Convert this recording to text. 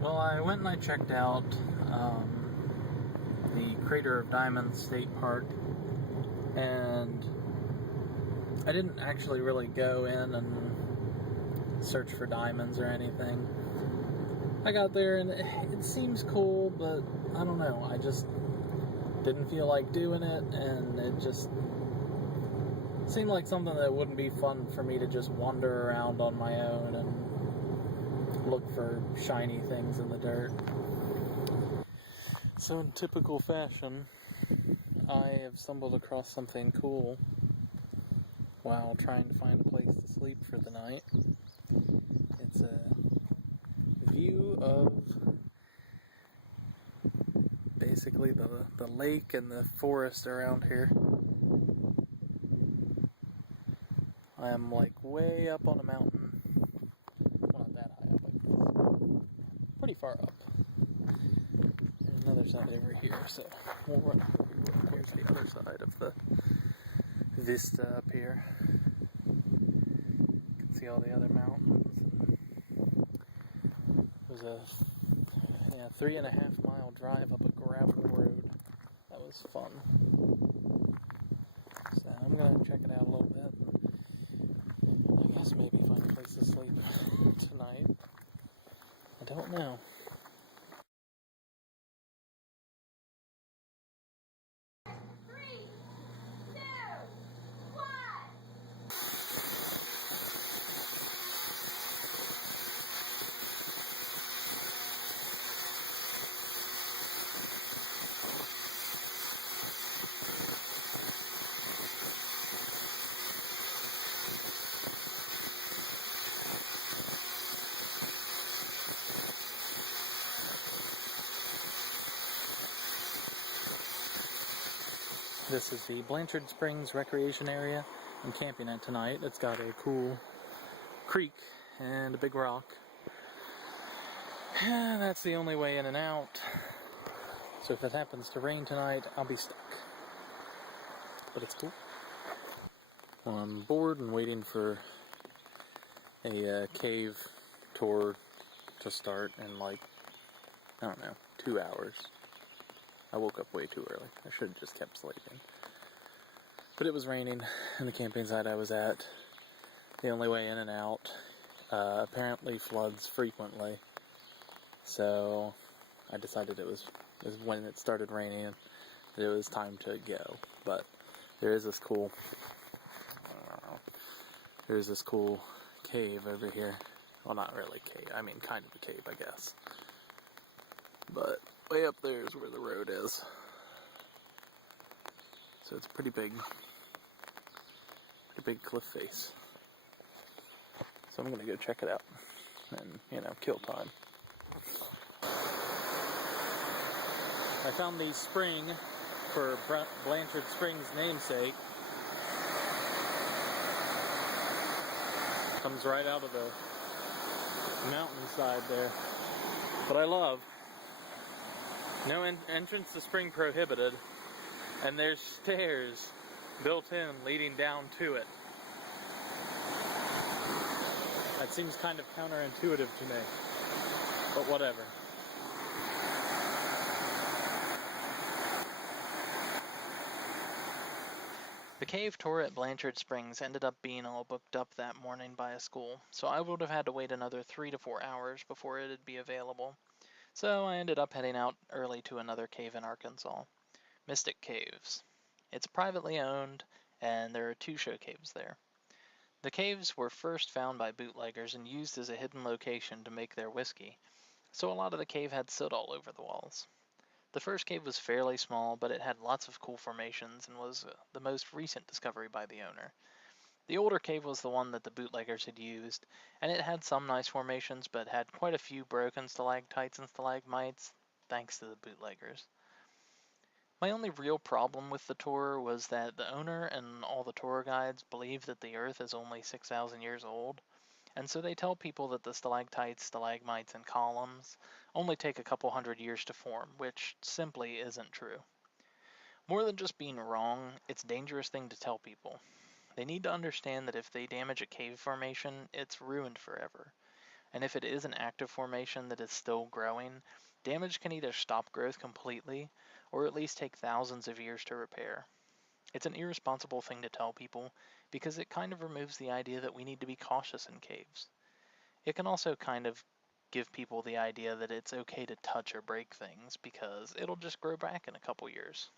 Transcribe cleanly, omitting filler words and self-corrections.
Well, I went and I checked out the Crater of Diamonds State Park, and I didn't actually really go in and search for diamonds or anything. I got there and it seems cool, but I don't know, I just didn't feel like doing it, and it just seemed like something that wouldn't be fun for me to just wander around on my own and look for shiny things in the dirt. So in typical fashion, I have stumbled across something cool while trying to find a place to sleep for the night. It's a view of basically the lake and the forest around here. I am like way up on a mountain. Well, not that high up, I guess. Pretty far up. There's another side over here, so we'll run over here. Here's the other side of the vista up here. You can see all the other mountains. There's a 3.5 mile drive up a gravel road. That was fun. So I'm gonna check it out a little bit. I guess maybe find a place to sleep tonight. I don't know. This is the Blanchard Springs Recreation Area. I'm camping at tonight. It's got a cool creek and a big rock. And that's the only way in and out. So if it happens to rain tonight, I'll be stuck. But it's cool. Well, I'm bored and waiting for a cave tour to start in like, I don't know, 2 hours. I woke up way too early. I should have just kept sleeping. But it was raining, and the camping site I was at, the only way in and out, apparently floods frequently. So I decided it was when it started raining that it was time to go. But there is this cool, there's this cool cave over here. Well, not really cave. I mean, kind of a cave, I guess. But way up there is where the road is. So it's pretty big cliff face. So I'm gonna go check it out and, kill time. I found the spring for Blanchard Springs' namesake. Comes right out of the mountainside there. But I love. No entrance to spring prohibited, and there's stairs built in leading down to it. That seems kind of counterintuitive to me, but whatever. The cave tour at Blanchard Springs ended up being all booked up that morning by a school, so I would have had to wait another 3 to 4 hours before it'd be available. So I ended up heading out early to another cave in Arkansas, Mystic Caves. It's privately owned, and there are 2 show caves there. The caves were first found by bootleggers and used as a hidden location to make their whiskey, so a lot of the cave had soot all over the walls. The first cave was fairly small, but it had lots of cool formations and was the most recent discovery by the owner. The older cave was the one that the bootleggers had used, and it had some nice formations, but had quite a few broken stalactites and stalagmites, thanks to the bootleggers. My only real problem with the tour was that the owner and all the tour guides believe that the Earth is only 6,000 years old, and so they tell people that the stalactites, stalagmites, and columns only take a couple hundred years to form, which simply isn't true. More than just being wrong, it's a dangerous thing to tell people. They need to understand that if they damage a cave formation, it's ruined forever. And if it is an active formation that is still growing, damage can either stop growth completely or at least take thousands of years to repair. It's an irresponsible thing to tell people because it kind of removes the idea that we need to be cautious in caves. It can also kind of give people the idea that it's okay to touch or break things because it'll just grow back in a couple years.